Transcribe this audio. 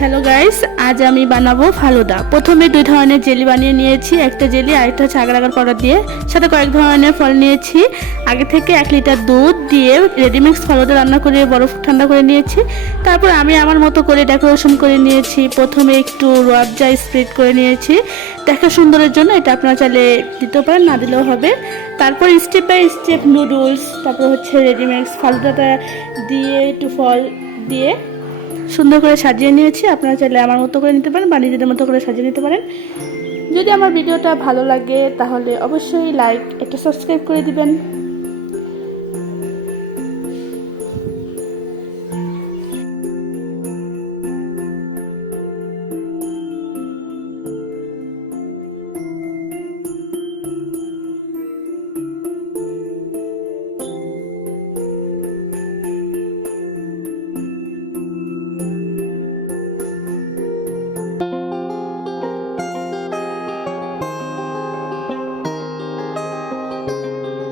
Hello guys, আজ আমি বানাবো ফালুদা। প্রথমে দুই ধরনের জেলি বানিয়ে নিয়েছি, একটা জেলি আর একটা হচ্ছে আগার আগার পাউডার দিয়ে, সাথে কয়েক ধরনের ফল নিয়েছি। আগে থেকে 1 লিটার দুধ দিয়ে রেডিমিক্স ফালুদা রান্না করে বরফ ঠান্ডা করে নিয়েছি। তারপর আমি আমার মতো করে ডেকোরেশন করে নিয়েছি। প্রথমে একটু রুয়াবজা স্প্রেড করে নিয়েছি দেখা সুন্দরের জন্য, এটা আপনারা চাইলে দিতে পারেন, না দিলেও হবে। তারপর স্টেপ বাই স্টেপ নুডলস, তারপর হচ্ছে রেডিমিক্স ফালুদাটা দিয়ে একটু ফল দিয়ে সুন্দর করে সাজিয়ে নিয়েছি। আপনারা চাইলে আমার মতো করে নিতে পারেন বা নিজেদের মতো করে সাজিয়ে নিতে পারেন। যদি আমার ভিডিওটা ভালো লাগে তাহলে অবশ্যই লাইক, একটা সাবস্ক্রাইব করে দিবেন।